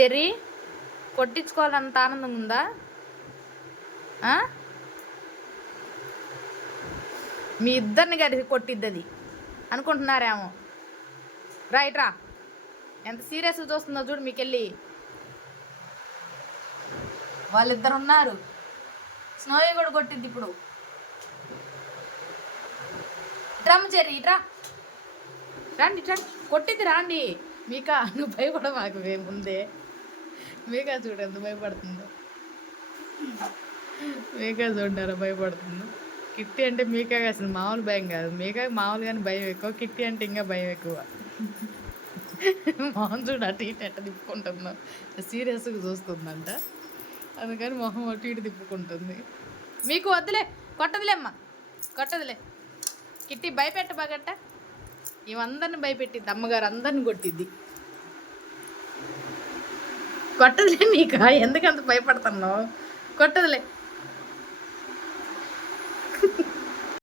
Cherry కొట్టించుకోవాలంత ఆనందం ఉందా? ఆ? మీ ఇద్దరిని కలిసి కొట్టిద్ది అది అనుకుంటున్నారేమో. రైట్ రా. ఎంత సీరియస్గా చూస్తుందో చూడు మీకెళ్ళి. వాళ్ళిద్దరు ఉన్నారు స్నోయి కూడా కొట్టిద్ది ఇప్పుడు. డ్రమ్ చెర్రీ ఇట్రా. రండి ఇట్రా. కొట్టిద్ది రాండి. మీకా నువ్వు భయపడ మాకు వే- ముందే. మేకా చూడు ఎంత భయపడుతుందో. మేకా చూడారా భయపడుతుందో. కిట్టి అంటే మీకా అసలు మామూలు భయం కాదు. మీకా మామూలుగానే భయం ఎక్కువ కిట్టి అంటే ఇంకా భయం ఎక్కువ. మొహం చూడు అటు ఇటు అట్ట తిప్పుకుంటుందో. సీరియస్గా చూస్తుందంట. అందుకని మొహం అటు ఇటు తిప్పుకుంటుంది. మీకు వద్దులే కొట్టదులే అమ్మా. కొట్టదులే. కిట్టి భయపెట్ట బాగట్ట. ఇవందరిని భయపెట్టిద్ది అమ్మగారు అందరిని కొట్టిద్ది. కొట్టదులే నీకు. ఎందుకంత భయపడుతున్నావు? కొట్టదులే.